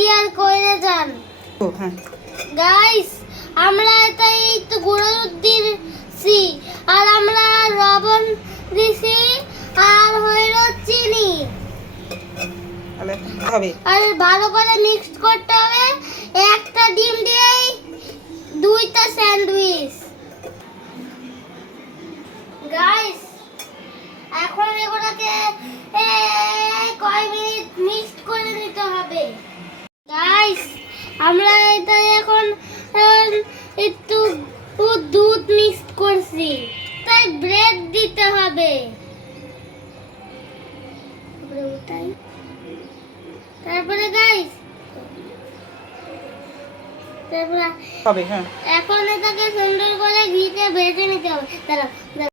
Share করে যান। ও হ্যাঁ গাইস আমরা এটাই একটু গুঁড়ো দুধ দিয়েছি আর আমরা লবণ দিছি আর হইল চিনি তাহলে হবে। আর ভালো করে মিক্স করতে হবে। একটা ডিম দিয়েই দুইটা স্যান্ডউইচ। গাইস এখন এগুলোকে কয় মিনিট মিক্স করে নিতে হবে। গাইস আমরা এটা এখন একটু দুধ মিক্স করছি, তাই ব্রেড দিতে হবে। তারপরে গাইস তারপরে হবে হ্যাঁ। এখন এটাকে সুন্দর করে ঘিতে ভেজে নিতে হবে। দাঁড়াও